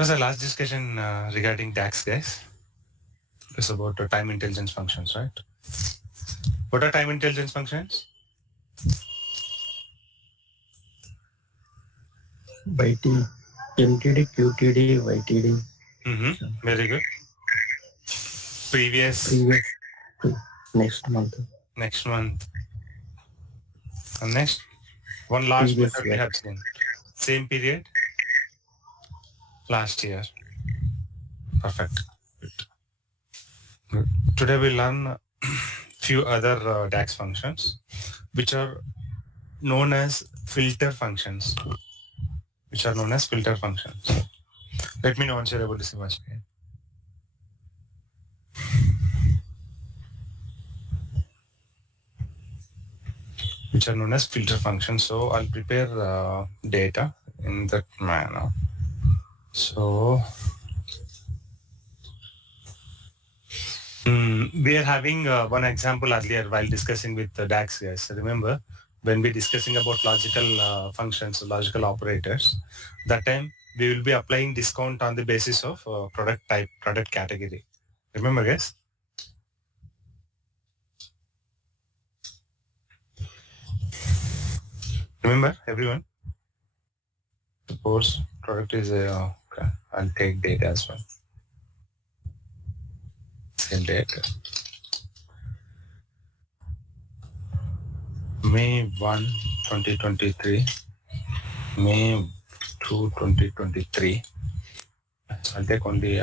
was the last discussion regarding DAX, guys? It's about time intelligence functions, right? What are time intelligence functions? YT, MTD, QTD, YTD. Very good. Previous, Next month. next month, and next. One last Previous method we year. have seen. Same period, last year. Perfect. Good. Today we learn few other DAX functions, which are known as filter functions. Let me know once you're able to see my screen. Which are known as filter functions. So I'll prepare data in that manner. So we are having one example earlier while discussing with the DAX guys. Remember when we're discussing about logical functions, logical operators, that time we will be applying discount on the basis of product type, product category. Remember guys? Remember everyone? Suppose product is a, okay, I'll take data as well. Same data. May 1, 2023, May 2, 2023. So I'll take only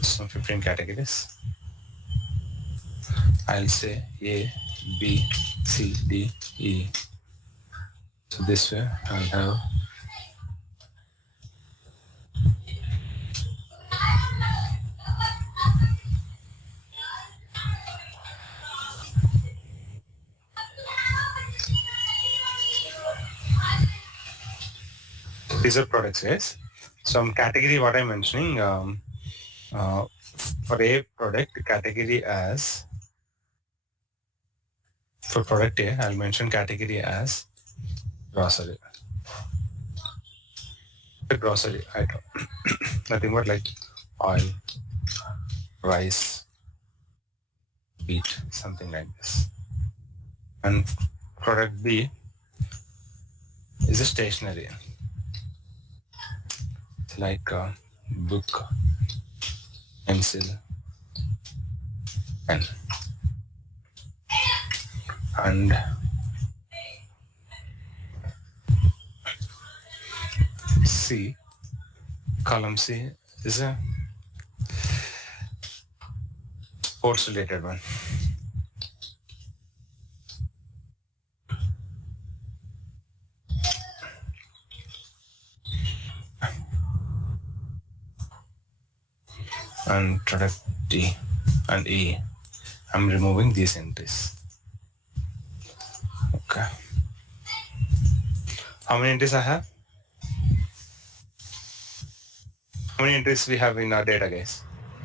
some 15 categories. I'll say A, B, C, D, E. So this way I'll have these are products, yes. Some category what I'm mentioning for a product category as for product A, I'll mention category as grocery. The grocery item. Nothing but like oil, rice, wheat, something like this. And product B is a stationery. It's like a book, pencil, pen. And C, column C is a sports related one. And product D and E, I'm removing these entries. Okay. How many entries I have? How many entries we have in our data, guys?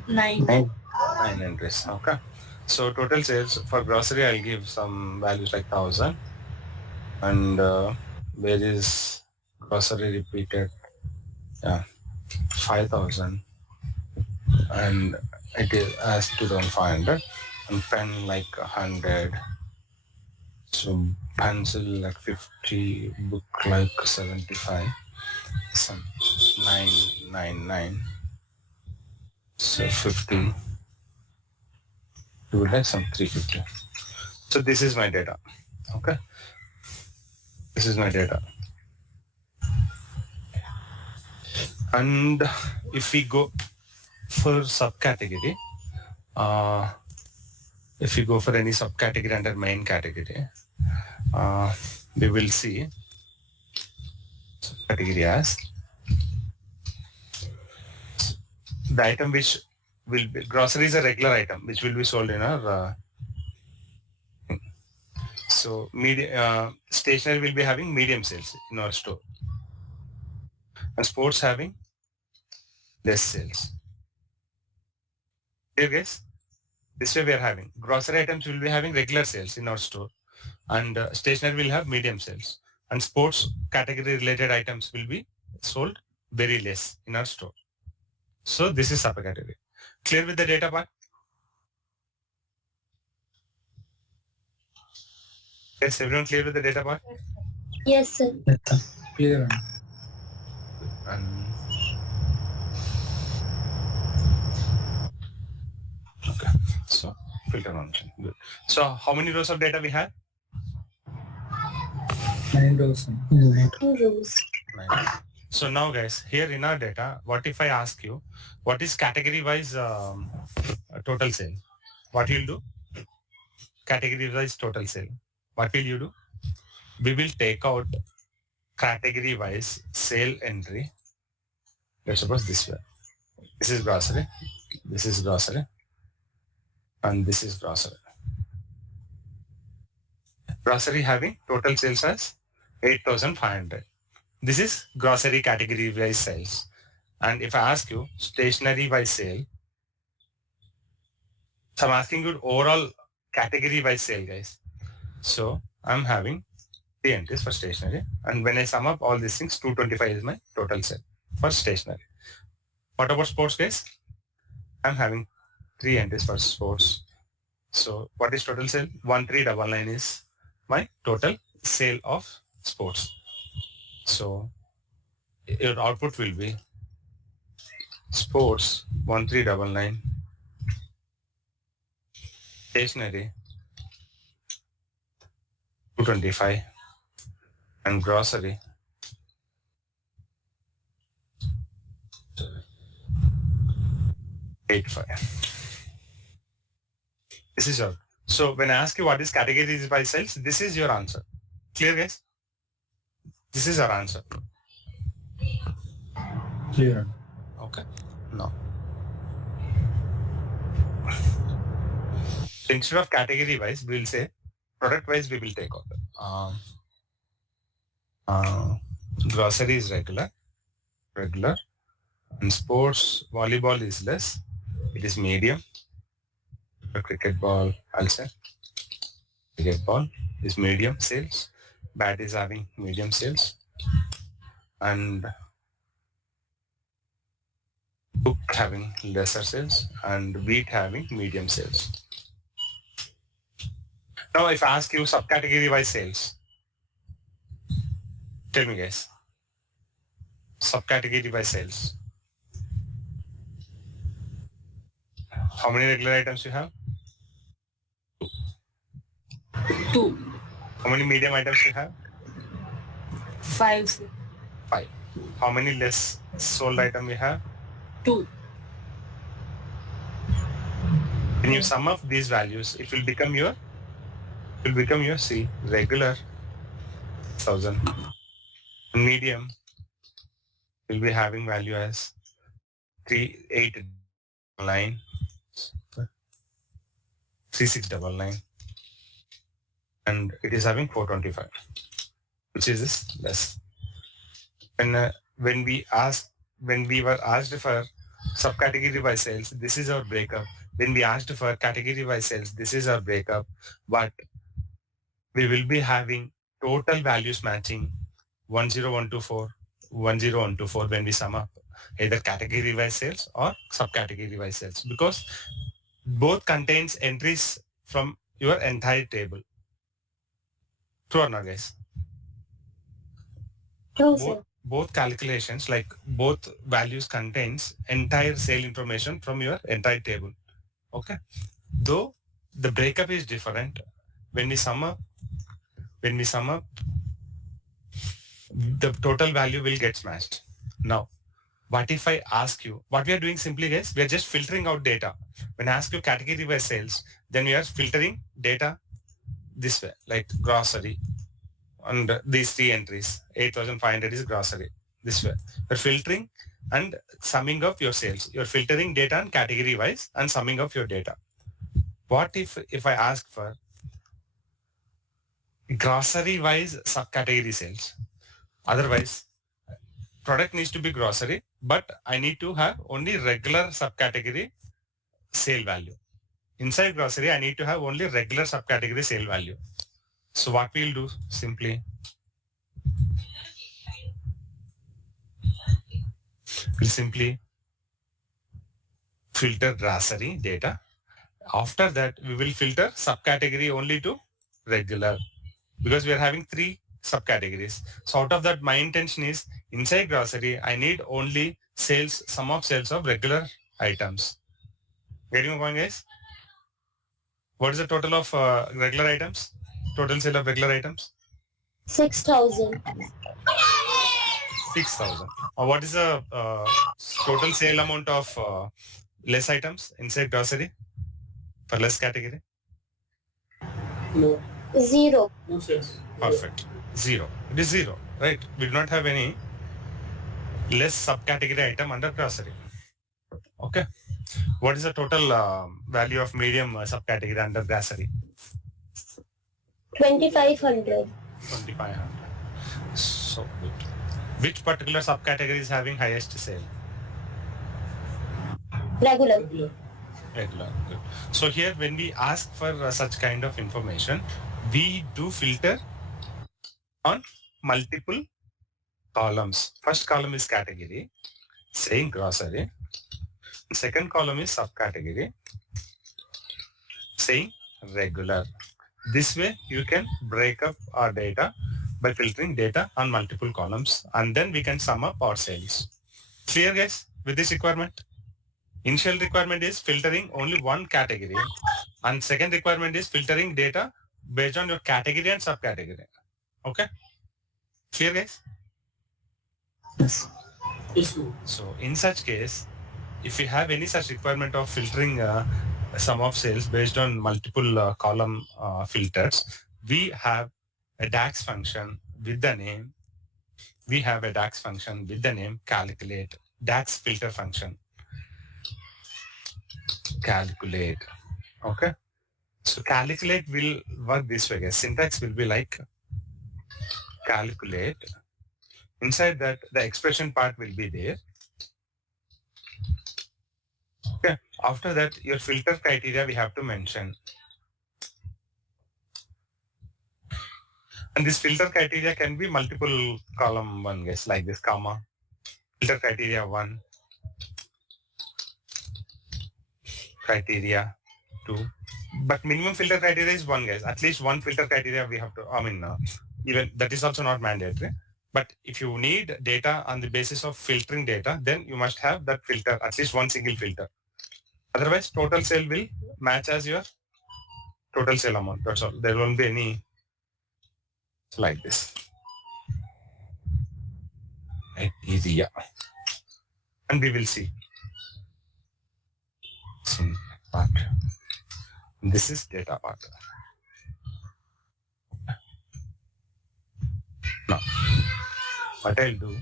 9. 9. 9 entries. Okay. So total sales for grocery, I'll give some values like 1,000. And where is grocery repeated? Yeah, 5,000. And it is as 2,500. And pen like 100. So pencil like 50, book like 75. Some 999. So 50. You would like some 350. So this is my data. Okay. This is my data. And if we go for subcategory, if we go for any subcategory under main category, we will see category as the item which will be grocery is a regular item which will be sold in our so stationery will be having medium sales in our store, and sports having less sales. Here guys, this way we are having grocery items will be having regular sales in our store, and stationery will have medium sales, and sports category related items will be sold very less in our store. So this is subcategory. Clear with the data part? Yes, everyone clear with the data part? Yes, sir. Clear. And okay, so filter on. Good. So how many rows of data we have? 9 rows. 2 rows. 9. So now guys, here in our data, what if I ask you, what is category wise total sale? What you'll do? Category wise total sale. What will you do? We will take out category wise sale entry. Let's suppose this way. This is grocery. This is grocery. And this is grocery. Grocery having total sales as 8,500. This is grocery category wise sales. And if I ask you stationery wise sale, so I'm asking you overall category wise sale, guys. So I'm having 3 entries for stationery. And when I sum up all these things, 225 is my total sale for stationery. What about sports, guys? I'm having 3 entries for sports. So what is total sale? 1399 is my total sale of sports. So your output will be sports 1399, stationery 225, and grocery 85. This is your. So when I ask you what is categories by sales, this is your answer. Clear, guys? This is our answer. Clear. Okay. No. So instead of category wise, we will say product wise. We will take out. Grocery is regular, and sports volleyball is less. It is medium. Cricket ball, I'll say. Cricket ball is medium sales. Bat is having medium sales, and book having lesser sales, and wheat having medium sales. Now, if I ask you subcategory wise sales, tell me, guys. Subcategory wise sales. How many regular items you have? 2. How many medium items you have? 5, sir. 5. How many less sold item you have? 2. When you sum up these values, it will become your C regular 1000. Medium will be having value as 3899, 3699, and it is having 425, which is less. When we were asked for subcategory by sales, this is our breakup. When we asked for category by sales, this is our breakup. But we will be having total values matching 10124, 10124 when we sum up either category by sales or subcategory by sales, because both contains entries from your entire table. True or not, guys? True, sir. Both calculations, like both values contains entire sale information from your entire table. Okay. Though the breakup is different, when we sum up, the total value will get smashed. Now, what if I ask you, what we are doing simply, guys, we are just filtering out data. When I ask you category by sales, then we are filtering data this way, like grocery, and these 3 entries, 8,500 is grocery, this way. You're filtering and summing up your sales. You're filtering data and category wise and summing up your data. What if I ask for grocery wise subcategory sales? Otherwise, product needs to be grocery, but I need to have only regular subcategory sale value. Inside grocery, I need to have only regular subcategory sale value. So what we'll do simply, We'll simply filter grocery data. After that, we will filter subcategory only to regular, because we are having 3 subcategories. So out of that, my intention is inside grocery, I need only sales, sum of sales of regular items. Getting my point, guys? What is the total of regular items? Total sale of regular items? 6,000. 6,000. What is the total sale amount of less items inside grocery for less category? No. 0. No sales. Perfect. 0. It is 0, right? We do not have any less subcategory item under grocery. Okay. What is the total value of medium subcategory under grocery? 2,500. 2,500. So good. Which particular subcategory is having highest sale? Regular. Regular. Good. So here, when we ask for such kind of information, we do filter on multiple columns. First column is category, saying grocery. Second column is subcategory, saying regular. This way, you can break up our data by filtering data on multiple columns, and then we can sum up our sales. Clear, guys, with this requirement? Initial requirement is filtering only one category, and second requirement is filtering data based on your category and subcategory. Okay? Clear, guys? Yes. Yes. So in such case, if we have any such requirement of filtering sum of sales based on multiple column filters, we have a DAX function with the name, calculate, DAX filter function, calculate. Okay. So calculate will work this way, guys. Syntax will be like calculate. Inside that, the expression part will be there. Okay. After that, your filter criteria we have to mention. And this filter criteria can be multiple column one, guys, like this, comma, filter criteria 1, criteria 2. But minimum filter criteria is 1, guys. At least one filter criteria we have to, even that is also not mandatory. But if you need data on the basis of filtering data, then you must have that filter, at least one single filter. Otherwise, total sale will match as your total sale amount. That's all. There won't be any like this. Criteria. And we will see. Part. This is data part. Now, what I'll do,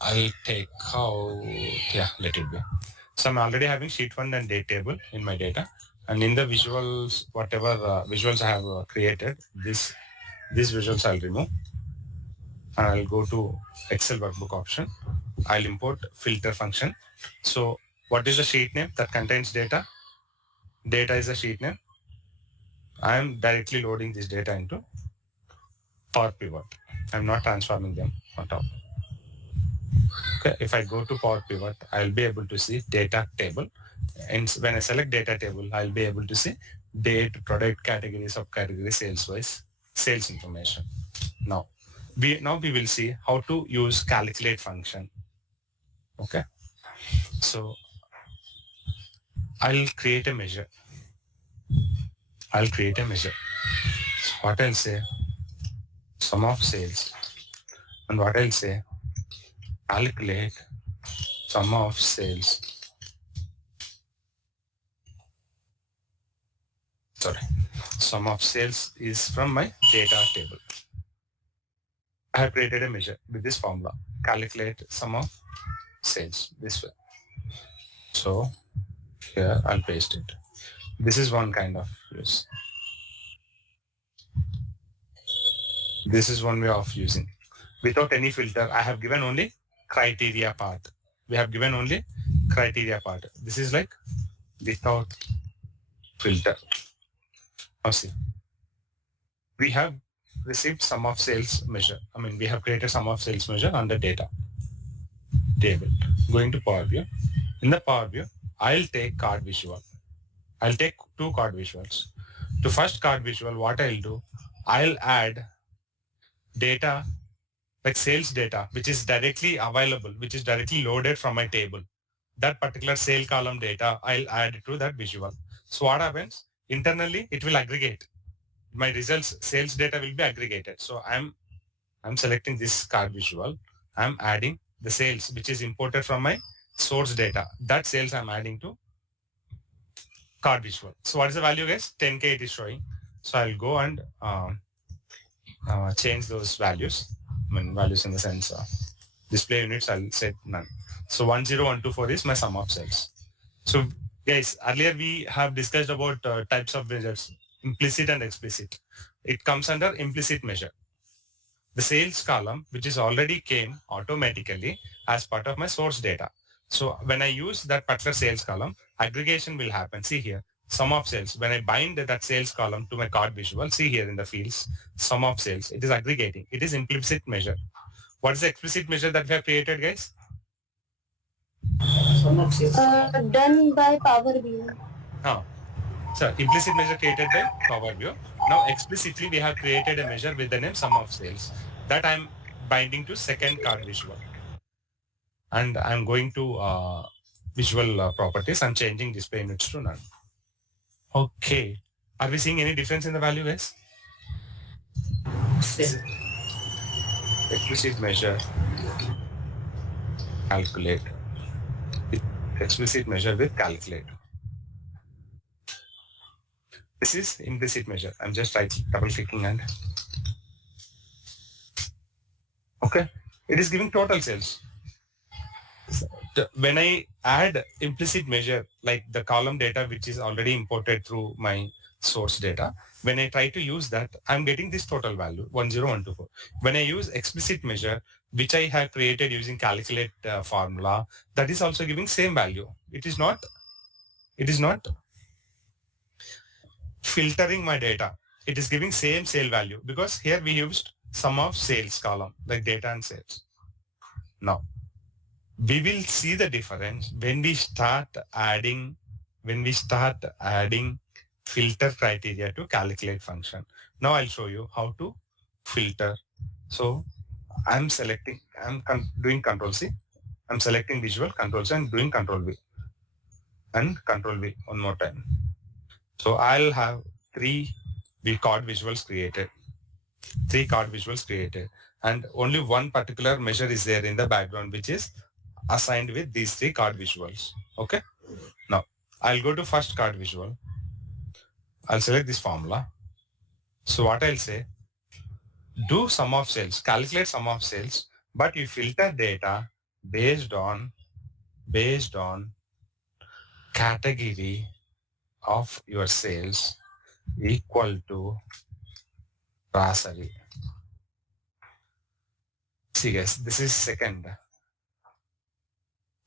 I'll take out, let it be. So I'm already having sheet 1 and date table in my data. And in the visuals, whatever visuals I have created, these visuals I'll remove. And I'll go to Excel workbook option. I'll import filter function. So what is the sheet name that contains data? Data is the sheet name. I am directly loading this data into Power Pivot. I'm not transforming them on top. Okay, if I go to Power Pivot, I'll be able to see data table. And when I select data table, I'll be able to see date, product category, subcategory, sales wise, sales information. Now we will see how to use calculate function. Okay. So I'll create a measure. So what I'll say, sum of sales. And what I'll say, calculate sum of sales. Sum of sales is from my data table. I have created a measure with this formula. Calculate sum of sales this way. So here I'll paste it. This is one kind of use. This is one way of using. Without any filter, I have given only criteria part. We have given only criteria part. This is like without filter. Now see, we have received sum of sales measure. We have created sum of sales measure under data. table. Going to Power View. In the Power View, I'll take card visual. I'll take two card visuals. To first card visual, what I'll do, I'll add data like sales data, which is directly available, which is directly loaded from my table. That particular sale column data, I'll add it to that visual. So what happens? Internally, it will aggregate. My results, sales data will be aggregated. So I'm selecting this card visual. I'm adding the sales, which is imported from my source data. That sales I'm adding to card visual. So what is the value, guys? 10K it is showing. So I'll go and change those values. I mean, values in the sense display units, I'll set none. So 10124 is my sum of sales. So guys, earlier we have discussed about types of measures, implicit and explicit. It comes under implicit measure. The sales column, which is already came automatically as part of my source data. So when I use that particular sales column, aggregation will happen. See here, sum of sales. When I bind that sales column to my card visual, see here in the fields, sum of sales, it is aggregating. It is implicit measure. What is the explicit measure that we have created, guys? Sum of sales. Done by Power View. So implicit measure created by Power View. Now explicitly we have created a measure with the name sum of sales that I'm binding to second card visual. And I'm going to visual properties. I'm changing display units to none. Okay. Are we seeing any difference in the value, guys? Same. Explicit measure, calculate. Explicit measure with calculate. This is implicit measure. I'm just double clicking and okay. It is giving total sales. When I add implicit measure, like the column data, which is already imported through my source data, when I try to use that, I'm getting this total value, 10124. When I use explicit measure, which I have created using calculate formula, that is also giving same value. It is not filtering my data. It is giving same sale value because here we used sum of sales column, like data and sales. Now, we will see the difference when we start adding filter criteria to calculate function. Now I'll show you how to filter. So I'm doing Control C. I'm selecting visual, Control C, and doing Control V. And Control V one more time. So I'll have three card visuals created. And only one particular measure is there in the background, which is assigned with these three card visuals. Okay. Now I'll go to first card visual. I'll select this formula. So what I'll say, do sum of sales, calculate sum of sales, but you filter data based on category of your sales equal to grocery. See guys, this is second.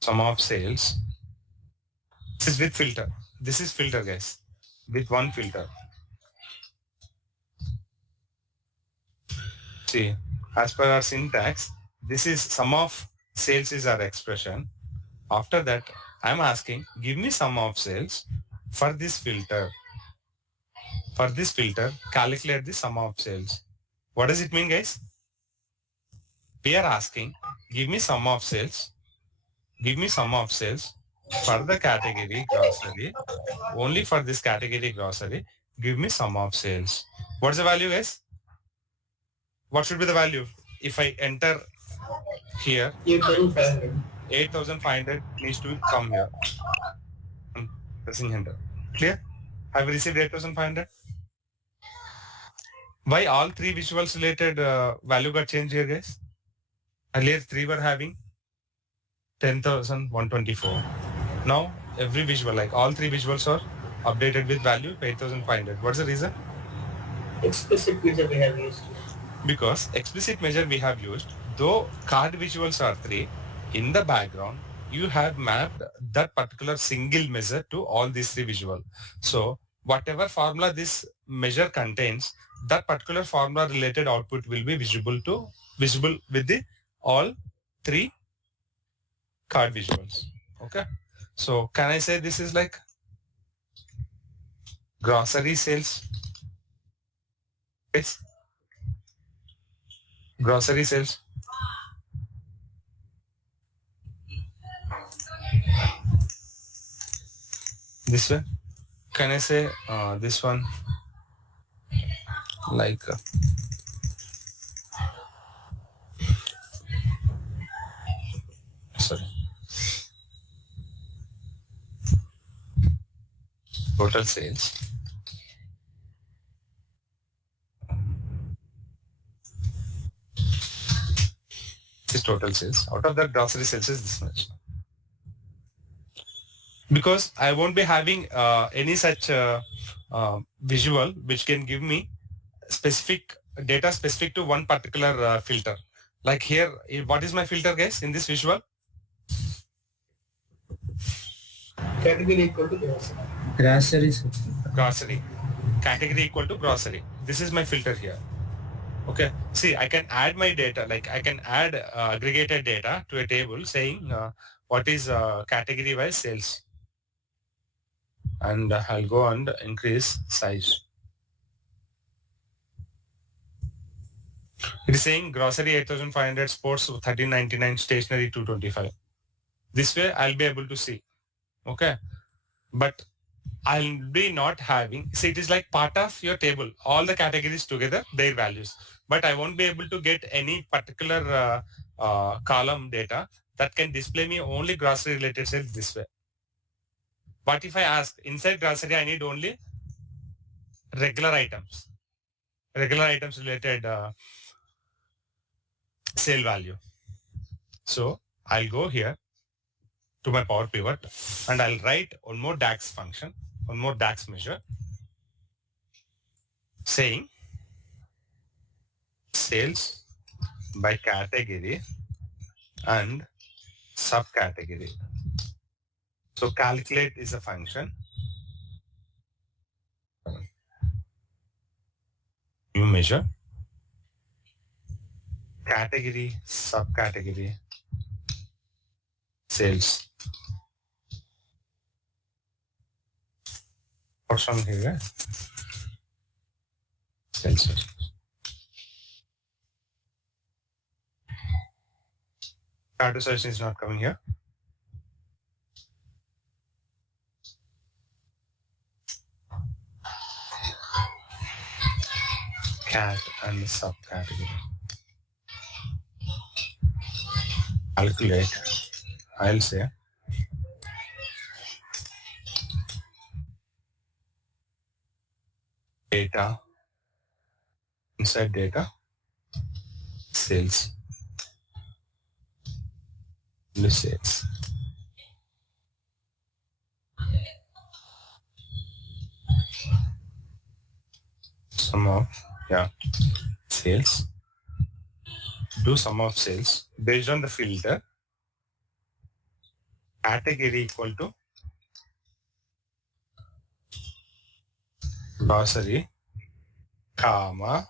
Sum of sales. This is with filter. This is filter, guys, with one filter. See, as per our syntax, this is sum of sales is our expression. After that, I'm asking, give me sum of sales for this filter. For this filter, calculate the sum of sales. What does it mean, guys? We are asking, give me sum of sales for the category grocery. Only for this category grocery, give me sum of sales. What's the value, guys? What should be the value? If I enter here, 8,500. 8,500 needs to come here. I'm pressing enter. Clear? Have you received 8,500? Why all three visuals related value got changed here, guys? Earlier three were having 10,124. Now every visual, like all three visuals are updated with value 8,500. What's the reason? Explicit measure we have used. Because explicit measure we have used, though card visuals are three, in the background, you have mapped that particular single measure to all these three visual. So whatever formula this measure contains, that particular formula related output will be visible with the all three card visuals. Okay. So can I say this is like grocery sales? Yes. Grocery sales. This one. Can I say this one like sorry, total sales. This is total sales. Out of that, grocery sales is this much. Because I won't be having any such visual which can give me specific data specific to one particular filter. Like here, what is my filter, guys, in this visual? Category equal to grocery. Groceries. Grocery. Category equal to grocery. This is my filter here. Okay. See, I can add my data, like I can add aggregated data to a table saying what is category wise sales. And I'll go and increase size. It is saying grocery 8,500, sports 1399, stationery 225. This way I'll be able to see. Okay. But I'll be not having, see, it is like part of your table, all the categories together, their values. But I won't be able to get any particular column data that can display me only grocery related sales this way. But if I ask inside grocery, I need only regular items related sale value. So I'll go here to my Power Pivot and I'll write one more DAX function, one more DAX measure saying sales by category and subcategory. So calculate is a function. New measure, category, subcategory, sales. What's wrong here? Sales. Auto selection is not coming here. Cat and subcategory. Calculate. I'll say data, inside data, sales, sales. Sum of, sales. Do sum of sales based on the filter. Category equal to grocery, comma,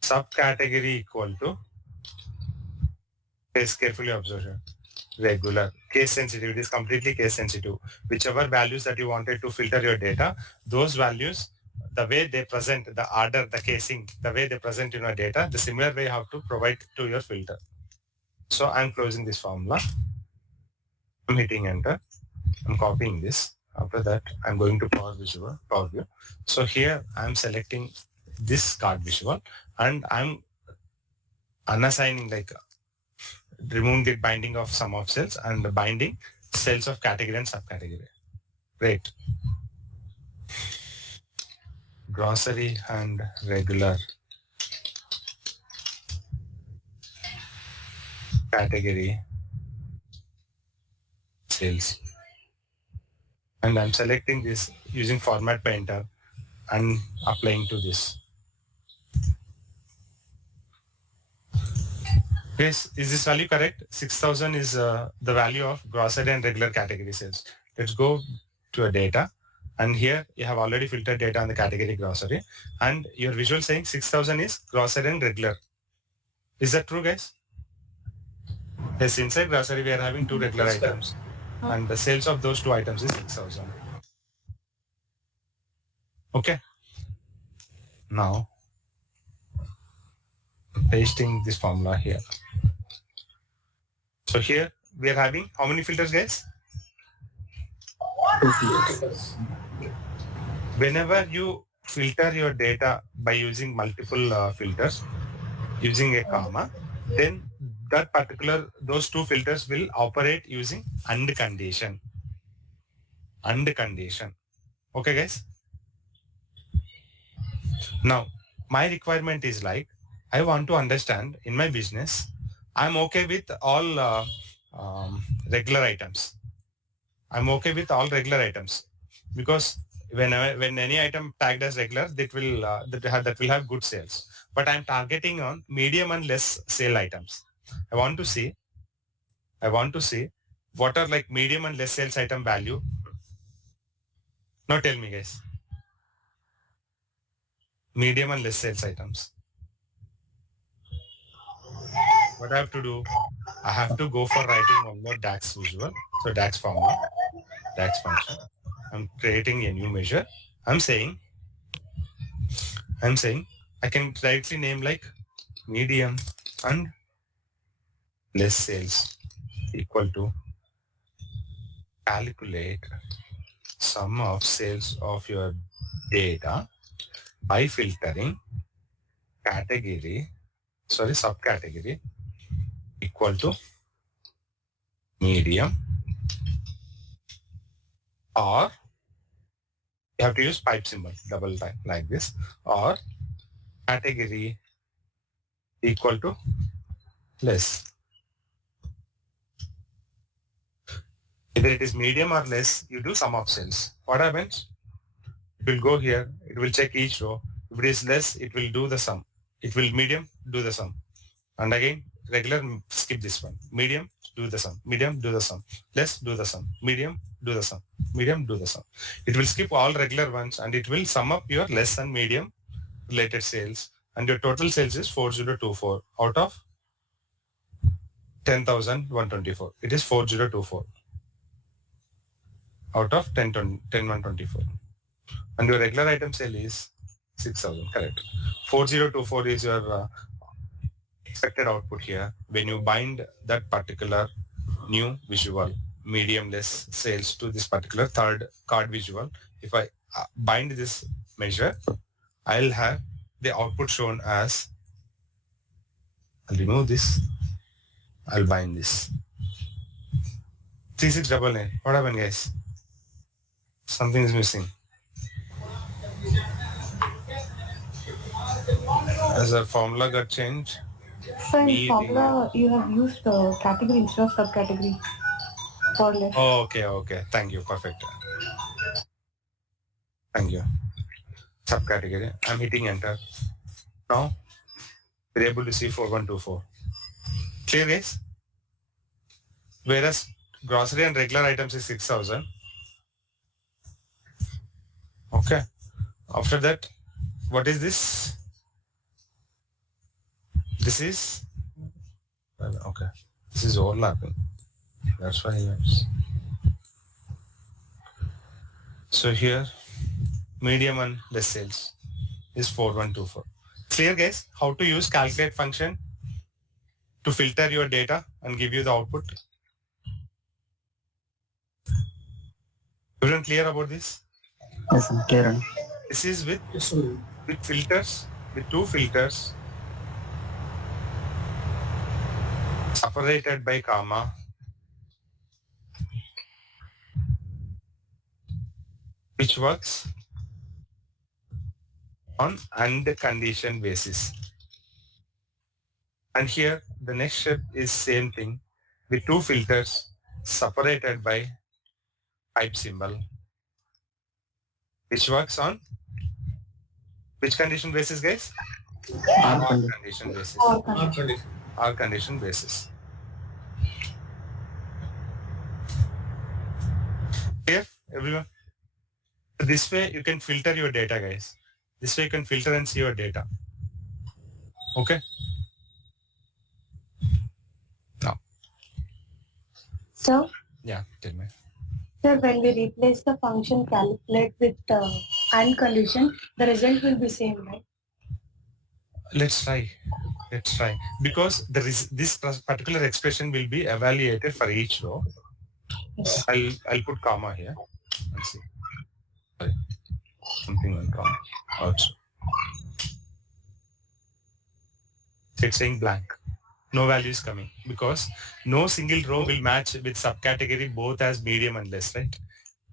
subcategory equal to, please carefully observe here, regular. Case sensitive, it is completely case sensitive. Whichever values that you wanted to filter your data, those values, the way they present, the order, the casing, the way they present in your data, the similar way you have to provide to your filter. So I'm closing this formula. I'm hitting enter. I'm copying this. After that, I'm going to Power View. So here I'm selecting this card visual and I'm unassigning, like removing the binding of sum of cells and binding cells of category and subcategory. Great. Grocery and regular category sales. And I'm selecting this using format painter and applying to this. Yes, is this value correct? 6,000 is the value of grocery and regular category sales. Let's go to a data. And here you have already filtered data on the category grocery. And your visual saying 6,000 is grocery and regular. Is that true, guys? Yes, inside grocery we are having two regular That's correct. items, and the sales of those two items is 6,000. Okay. Now pasting this formula here. So here we are having how many filters, guys? Filters. Whenever you filter your data by using multiple filters, using a comma, then that particular, those two filters will operate using and condition. And condition. Okay, guys? Now, my requirement is like, I want to understand in my business, I'm okay with all regular items. I'm okay with all regular items because when any item tagged as regular, that will have good sales. But I'm targeting on medium and less sale items. I want to see what are like medium and less sales item value. Now tell me, guys, medium and less sales items. What I have to do? I have to go for writing one more DAX visual. So DAX formula, DAX function. I'm creating a new measure. I'm saying I can directly name like medium and less sales equal to calculate sum of sales of your data by filtering subcategory equal to medium, or you have to use pipe symbol double time like this, or category equal to less. Either it is medium or less, you do sum of sales. What happens? It will go here, it will check each row. If it is less, it will do the sum. It will medium, do the sum. And again, regular, skip this one. Medium, do the sum. Medium, do the sum. Less, do the sum. Medium, do the sum. Medium, do the sum. It will skip all regular ones and it will sum up your less and medium related sales. And your total sales is 4024 out of 10,124. It is 4024 out of 10,124. And your regular item sale is 6,000, correct. 4024 is your expected output here. When you bind that particular new visual, medium less sales to this particular third card visual, if I bind this measure, I'll have the output shown as, I'll remove this, I'll bind this. 3699. What happened, guys? Something is missing. As our formula got changed. So in formula, you have used category instead of subcategory for less. Oh, okay. Thank you. Perfect. Thank you. Subcategory. I'm hitting enter. Now, we're able to see 4124. Clear, guys? Whereas grocery and regular items is 6,000. Okay. After that, what is this? This is, okay. This is overlapping. That's why it's. So here, medium and less sales is 4124. Clear, guys? How to use calculate function to filter your data and give you the output? Everyone clear about this? Yes, I'm clear. This is with Yes, filters, with two filters separated by comma, which works on and condition basis. And here the next step is same thing with two filters separated by pipe symbol, which works on which condition basis, guys? All Condition basis. Or not condition. 20. Our condition basis. Clear, everyone? This way you can filter your data, guys. This way you can filter and see your data. Okay? Now, So, Yeah, tell me. sir, when we replace the function calculate with and condition, the result will be same, right? Let's try. Because this particular expression will be evaluated for each row. Yes. I'll put comma here and see. Sorry, something went wrong. Also, it's saying blank. No value is coming because no single row will match with subcategory both as medium and less, right?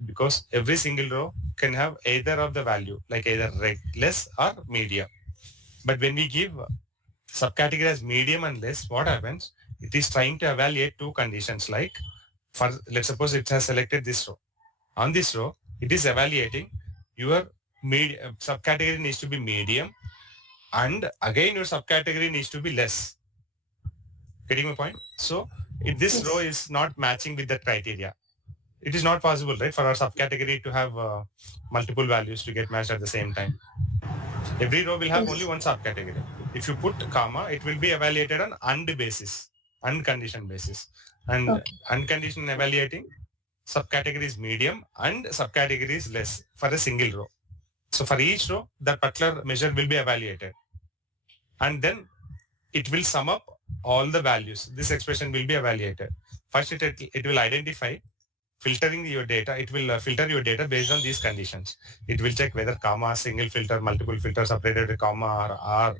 Because every single row can have either of the value, like either less or medium. But when we give subcategory as medium and less, what happens? It is trying to evaluate two conditions. Like, for let's suppose it has selected this row. On this row, it is evaluating your subcategory needs to be medium, and again your subcategory needs to be less. Getting my point? So if this row is not matching with the criteria, it is not possible, right, for our subcategory to have multiple values to get matched at the same time. Every row will have only one subcategory. If you put comma, it will be evaluated on and basis, unconditioned basis. And unconditioned evaluating subcategory is medium and subcategory is less for a single row. So for each row, that particular measure will be evaluated. And then it will sum up all the values. This expression will be evaluated. First, it will identify filtering your data. It will filter your data based on these conditions. It will check whether comma, single filter, multiple filter, separated with comma or R.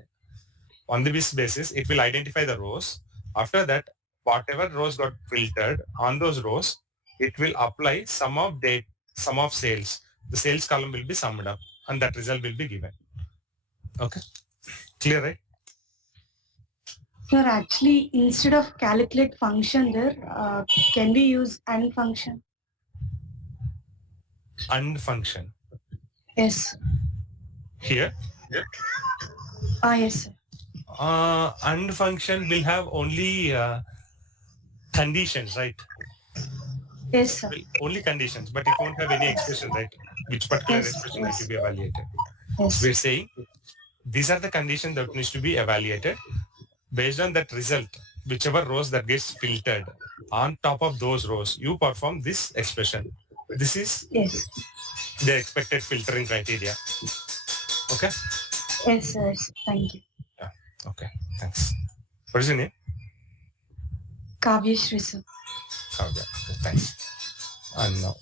On this basis, it will identify the rows. After that, whatever rows got filtered on those rows, it will apply sum of sales. The sales column will be summed up and that result will be given. Okay. Clear, right? Sir, actually, instead of calculate function there, can we use and function? And function. Yes. Here? Yes, sir. And function will have only conditions, right? Yes, sir. Only conditions, but it won't have any expression, right? Which particular Yes, expression yes. need to be evaluated. Yes. We're saying these are the conditions that needs to be evaluated. Based on that result, whichever rows that gets filtered, on top of those rows, you perform this expression. This is Yes. the expected filtering criteria. Okay? Yes, sir. Yes. Thank you. Yeah. Okay. Thanks. What is your name? Kavyashri, sir. Okay. Thanks. And now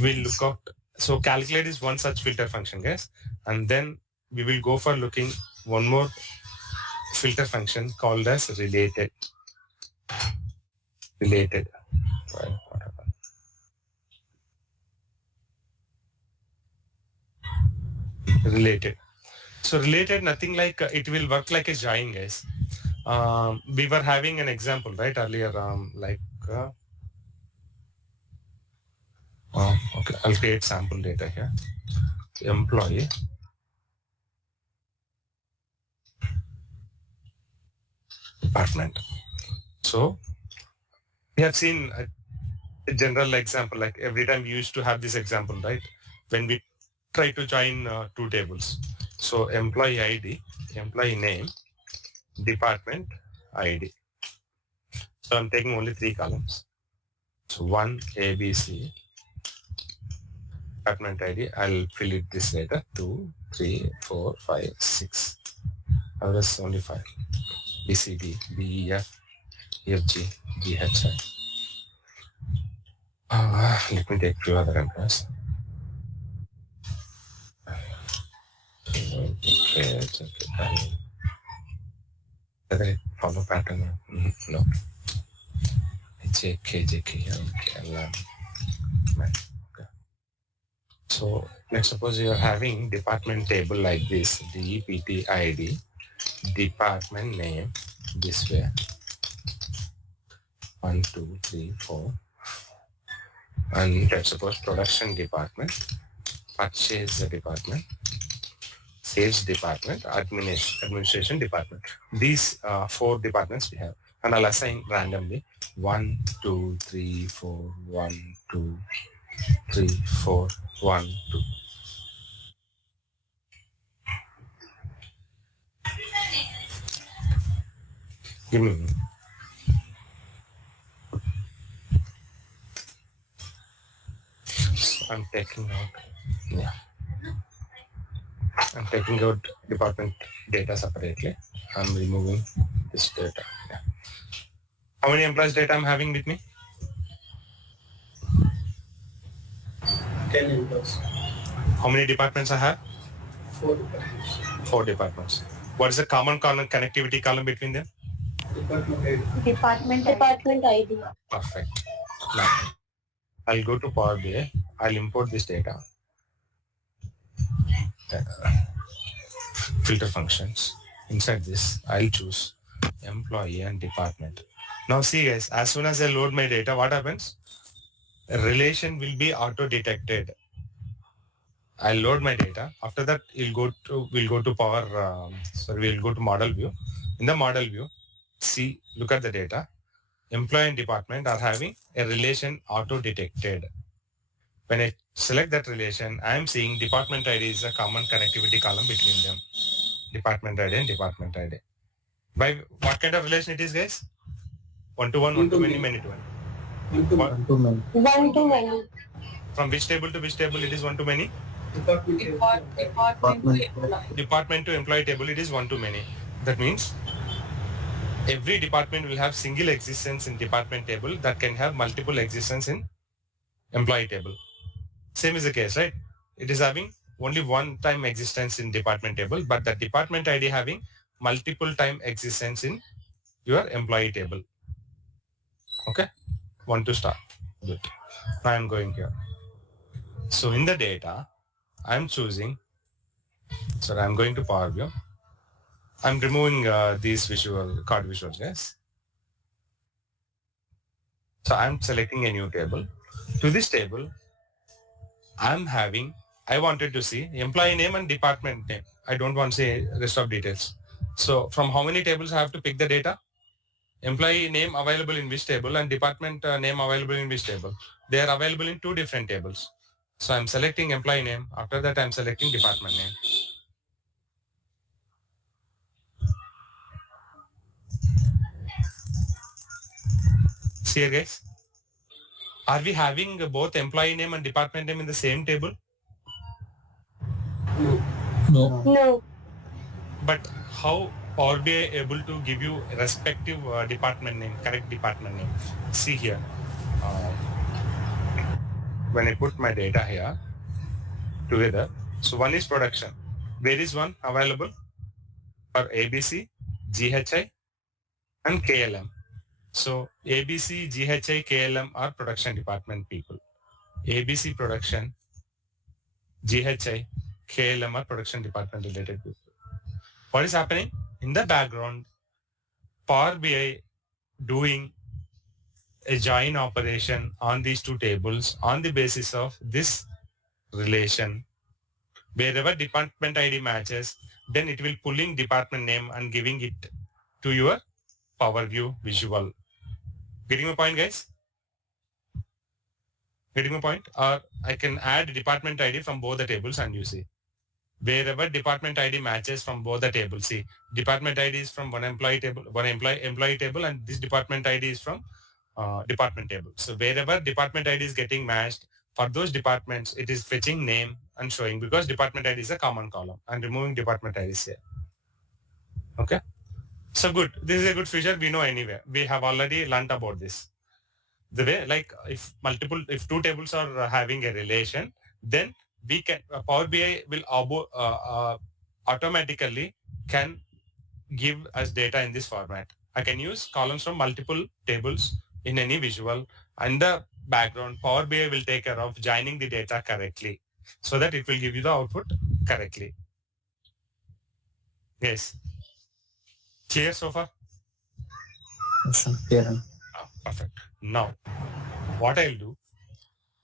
we'll look out. So calculate is one such filter function, guys. And then we will go for looking one more filter function called as related. Related. Right. Related. So related, nothing like it will work like a join, guys. We were having an example, right, earlier, okay, I'll create sample data here. Employee. Department. So we have seen a general example, like every time we used to have this example, right? When we try to join two tables. So employee ID, employee name, department ID. So I'm taking only 3 columns. So 1 ABC, department ID, I'll fill it this later. 2, 3, 4, 5, 6. Others only 5. BCD, BEF, EFG, GHI. Let me take few other employees. Okay. Does it follow pattern? No. JK, okay. So let's suppose you are having department table like this, DPT ID, department name this way. 1, 2, 3, 4. And let's suppose production department, purchase department, sales department, administration department. These 4 departments we have. And I'll assign randomly 1, 2, 3, 4, 1, 2, 3, 4, 1, 2. Give me a minute. I'm taking out, yeah, I'm taking out department data separately. I'm removing this data. Yeah. How many employees data I'm having with me? 10 employees. How many departments I have? 4 departments. 4 departments. What is the common column, connectivity column between them? Department ID. Department ID. Perfect. Now, I'll go to Power BI. I'll import this data. Filter functions. Inside this, I'll choose employee and department. Now see guys, as soon as I load my data, what happens? A relation will be auto-detected. I'll load my data. After that, we'll go to we'll go to model view. In the model view, see, look at the data. Employee and department are having a relation auto-detected. When I select that relation, I am seeing department ID is a common connectivity column between them. Department ID and department ID. By what kind of relation it is, guys? One-to-one, one-to-many, many-to-many. One to One to many. One to many. From which table to which table it is one-to-many? department. Department to employee table, it is one-to-many. That means every department will have single existence in department table that can have multiple existence in employee table. Same is the case, right? It is having only one time existence in department table, but the department ID having multiple time existence in your employee table. Okay, one to start. Good. Now I'm going here. So in the data, I'm choosing. So I'm going to Power View. I'm removing these card visuals, guys. So I'm selecting a new table. To this table, I wanted to see employee name and department name. I don't want to say rest of details. So from how many tables I have to pick the data? Employee name available in which table and department name available in which table? They are available in 2 different tables. So I'm selecting employee name. After that, I'm selecting department name. See here, guys. Are we having both employee name and department name in the same table? No. No. But how Power BI able to give you respective department name, correct department name? See here. When I put my data here together, so one is production. Where is one available? For ABC, GHI, and KLM. So ABC, GHI, KLM are production department people. ABC production, GHI, KLM are production department related people. What is happening? In the background, Power BI doing a join operation on these 2 tables on the basis of this relation. Wherever department ID matches, then it will pulling department name and giving it to your Power View visual. Getting my point, guys? Getting my point? Or I can add department ID from both the tables and you see. Wherever department ID matches from both the tables, see, department ID is from one employee table, employee table, and this department ID is from department table. So wherever department ID is getting matched, for those departments, it is fetching name and showing because department ID is a common column and removing department IDs here. Okay. So good. This is a good feature we know anyway. We have already learned about this. The way, like if 2 tables are having a relation, then we can, Power BI will automatically can give us data in this format. I can use columns from multiple tables in any visual, and the background Power BI will take care of joining the data correctly so that it will give you the output correctly. Yes. Clear so far? Yes, sir. Clear. Perfect. Now, what I'll do,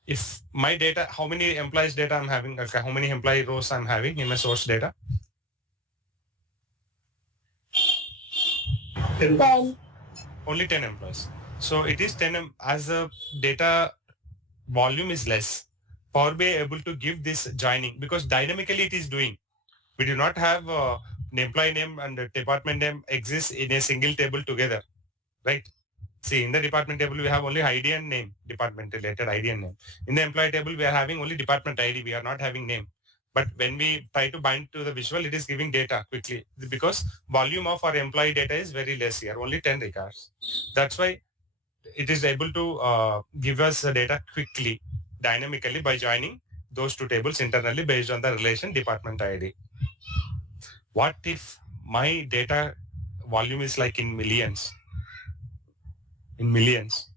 if my data, how many employees data I'm having, how many employee rows I'm having in my source data? 10. Only 10 employees. So it is 10 as the data volume is less. Power BI able to give this joining because dynamically it is doing. We do not have an employee name and a department name exists in a single table together, right? See, in the department table, we have only ID and name, department related ID and name. In the employee table, we are having only department ID. We are not having name. But when we try to bind to the visual, it is giving data quickly because volume of our employee data is very less here, only 10 records. That's why it is able to give us the data quickly, dynamically by joining those two tables internally based on the relation department ID. What if my data volume is like in millions? In millions.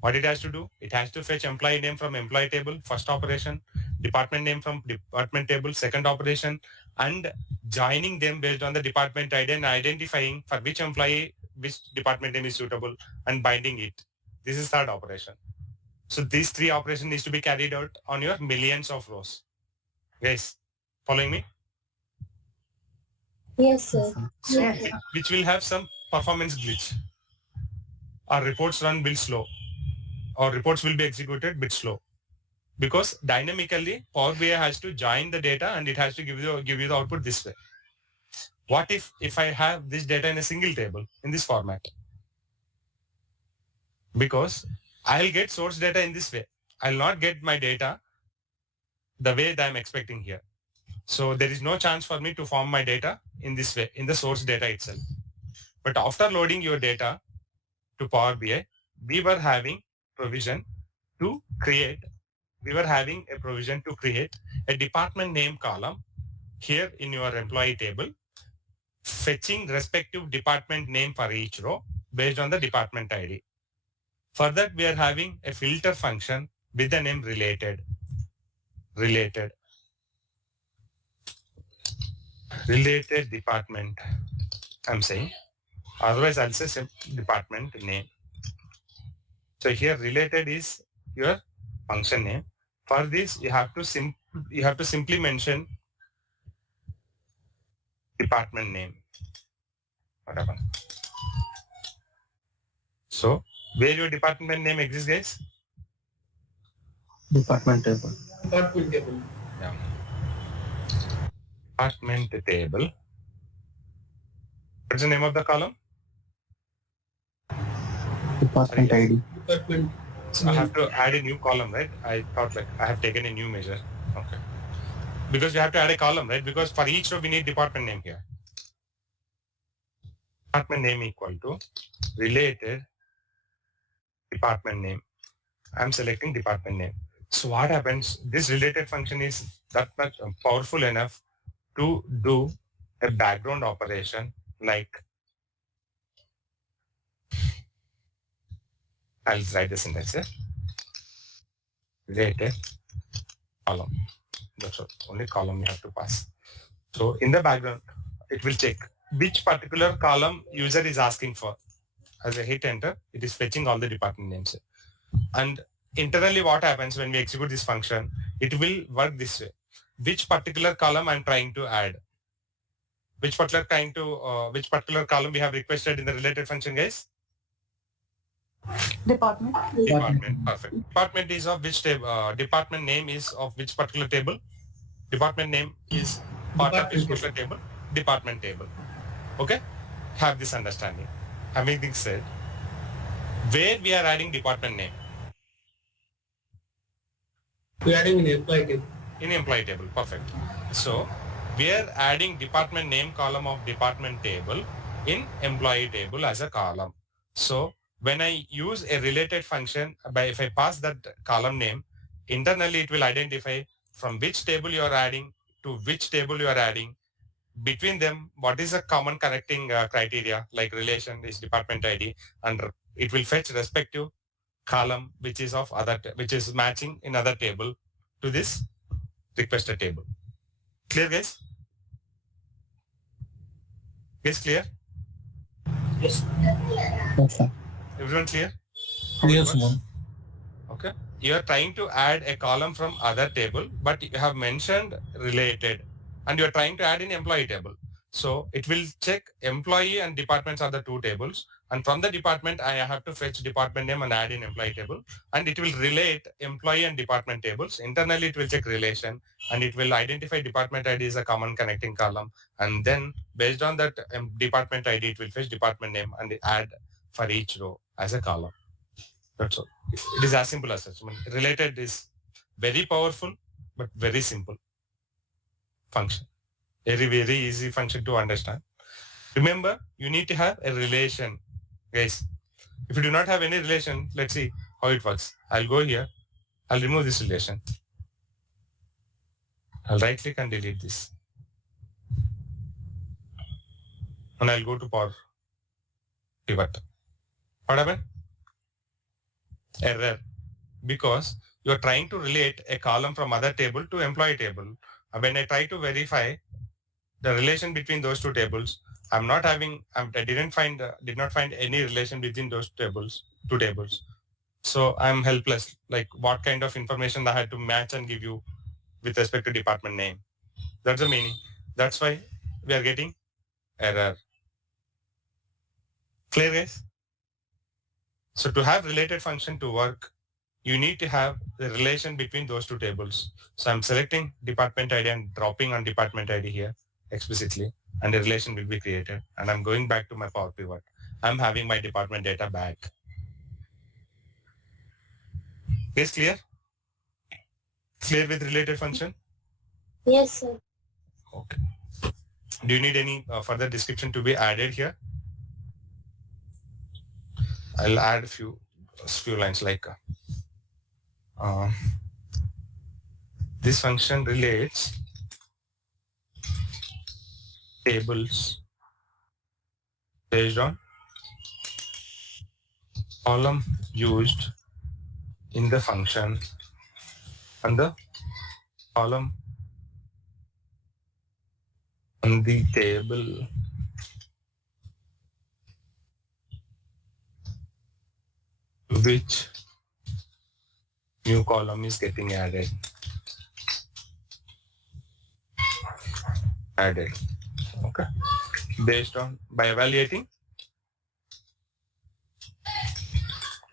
What it has to do? It has to fetch employee name from employee table, first operation, department name from department table, second operation, and joining them based on the department ID and identifying for which employee, which department name is suitable and binding it. This is third operation. So these three operations needs to be carried out on your millions of rows. Guys, following me? Yes, sir. So, Yes. which will have some performance glitch. Our reports run will slow. Or reports will be executed bit slow. Because dynamically Power BI has to join the data and it has to give you the output this way. What if I have this data in a single table in this format? Because I'll get source data in this way. I'll not get my data the way that I'm expecting here. So there is no chance for me to form my data in this way, in the source data itself. But after loading your data to Power BI, we were having provision to create a department name column here in your employee table, fetching respective department name for each row based on the department ID. For that, we are having a filter function with the name related department, I'm saying. Otherwise, I'll say department name. So here related is your function name. For this, you have to simply mention department name. Whatever. So where your department name exists, guys? Department table. Department table. Yeah. Department table. What's the name of the column? Department Sorry, ID. Department. So I have to add a new column, right? I thought like I have taken a new measure. Okay. Because we have to add a column, right? Because for each row we need department name here. Department name equal to related department name. I'm selecting department name. So what happens? This related function is that much powerful enough to do a background operation like, I'll write the syntax here. Related column. That's all. Only column you have to pass. So in the background, it will check which particular column user is asking for. As I hit enter, it is fetching all the department names. And internally what happens when we execute this function, it will work this way. Which particular column I'm trying to add? Which particular column we have requested in the related function, guys? Department. Department. Perfect. Department is of which table? Department name is of which particular table? Department name is part of which particular table? Department table. Okay? Have this understanding. Having this said, where we are adding department name? We are adding an employee table. In employee table. Perfect. So we are adding department name column of department table in employee table as a column. So when I use a related function, if I pass that column name, internally it will identify from which table you are adding to which table you are adding. Between them, what is a common connecting criteria, like relation is department ID, and it will fetch respective column which is of which is matching in other table to this requested table. Clear, guys? Is clear? Yes. Yes, sir. Everyone clear? Yes, ma'am. Okay. You are trying to add a column from other table, but you have mentioned related, and you are trying to add in employee table. So it will check employee and departments are the two tables. And from the department, I have to fetch department name and add in employee table. And it will relate employee and department tables. Internally, it will check relation and it will identify department ID as a common connecting column. And then based on that department ID, it will fetch department name and add for each row as a column. That's all. It is as simple as such. I mean, related is very powerful, but very simple function. Very, very easy function to understand. Remember, you need to have a relation, guys. If you do not have any relation, let's see how it works. I'll go here. I'll remove this relation. I'll right click and delete this. And I'll go to power pivot. What happened? Error. Because you are trying to relate a column from other table to employee table. And when I try to verify the relation between those two tables, I did not find any relation between those two tables. So I'm helpless. Like what kind of information I had to match and give you with respect to department name. That's the meaning. That's why we are getting error. Clear, guys? So to have related function to work, you need to have the relation between those two tables. So I'm selecting department ID and dropping on department ID here explicitly, and a relation will be created. And I'm going back to my power pivot. I'm having my department data back. Is clear? Clear with related function? Yes, sir. Okay. Do you need any further description to be added here? I'll add a few lines like this function relates tables based on column used in the function and the column on the table to which new column is getting added. Okay. Based on by evaluating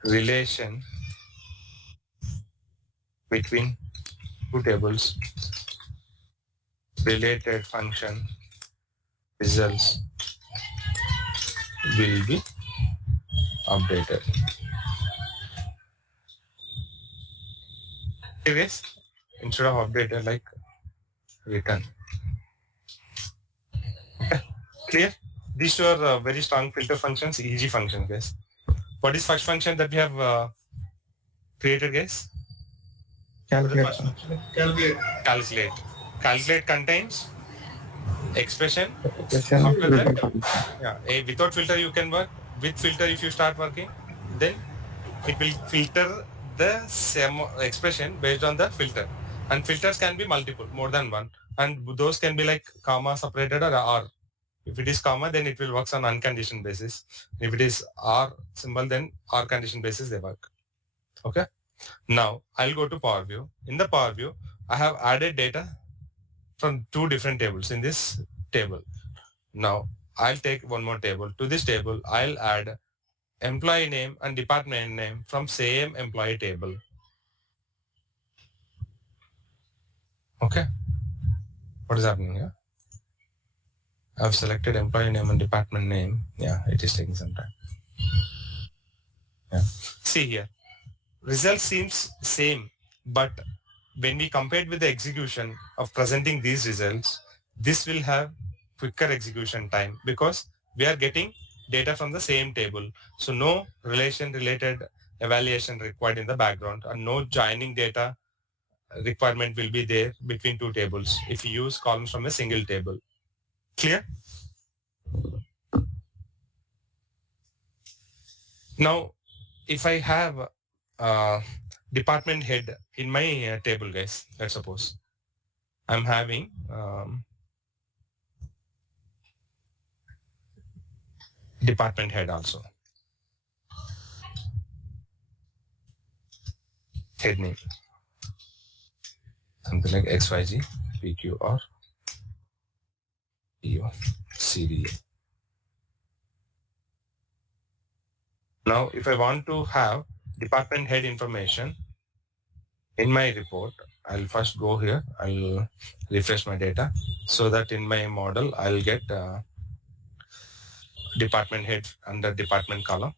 relation between two tables, related function results will be updated. Erase instead of updated, like return. Okay. Clear? These two are very strong filter functions, easy functions, guys. What is first function that we have created, guys? Calculate. Calculate. Calculate. Calculate contains expression. Question of After that, related function. without filter you can work. With filter, if you start working, then it will filter the same expression based on the filter. And filters can be multiple, more than one. And those can be like comma separated or R. If it is comma, then it will work on unconditioned basis. If it is R symbol, then R condition basis they work. Okay. Now I'll go to Power View. In the Power View, I have added data from two different tables in this table. Now I'll take one more table. To this table, I'll add employee name and department name from same employee table. Okay. What is happening here? I've selected employee name and department name. Yeah, it is taking some time. Yeah. See here. Result seems same, but when we compare it with the execution of presenting these results, this will have quicker execution time because we are getting data from the same table. So no relation related evaluation required in the background and no joining data requirement will be there between two tables if you use columns from a single table. Clear? Now, if I have department head in my table, guys, let's suppose I'm having department head also. Head name. Something like XYZ, PQR, PO, CDA. Now, if I want to have department head information in my report, I'll first go here. I'll refresh my data so that in my model, I'll get department head under department column.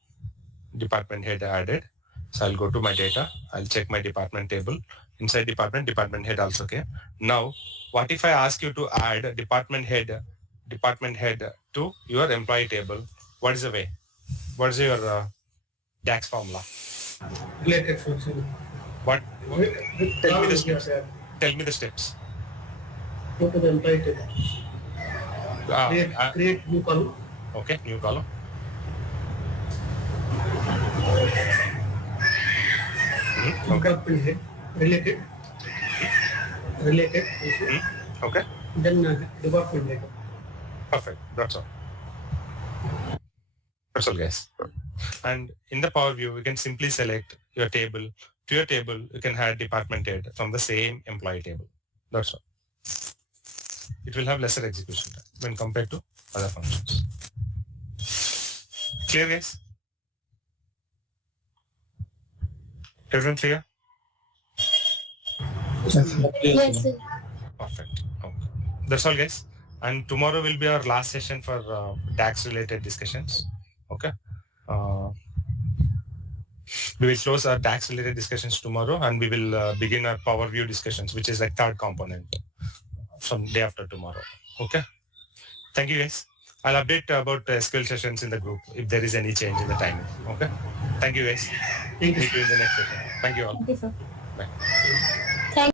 department head added. So I'll go to my data. I'll check my department table. Inside department head also came. Now, what if I ask you to add department head to your employee table? What is the way? What is your DAX formula? Related function. What? With Tell me the column steps. here, Tell me the steps. go to the employee table. Ah, Create new column. okay, new column. Okay. Department head. Related. Function. Okay. Then department head. Perfect. That's all. That's all, guys. And in the Power View, you can simply select your table. To your table, you can add department head from the same employee table. That's all. It will have lesser execution time when compared to other functions. Clear, guys? Everyone clear? Yes, sir. Yes, sir. Perfect. Okay. That's all, guys. And tomorrow will be our last session for DAX related discussions. Okay. We will close our DAX related discussions tomorrow, and we will begin our Power View discussions, which is like third component from day after tomorrow. Okay. Thank you, guys. I'll update about SQL sessions in the group if there is any change in the timing. Okay. Thank you, guys. Thank you. Meet you in the next session. Thank you all. Thank you, sir. Bye.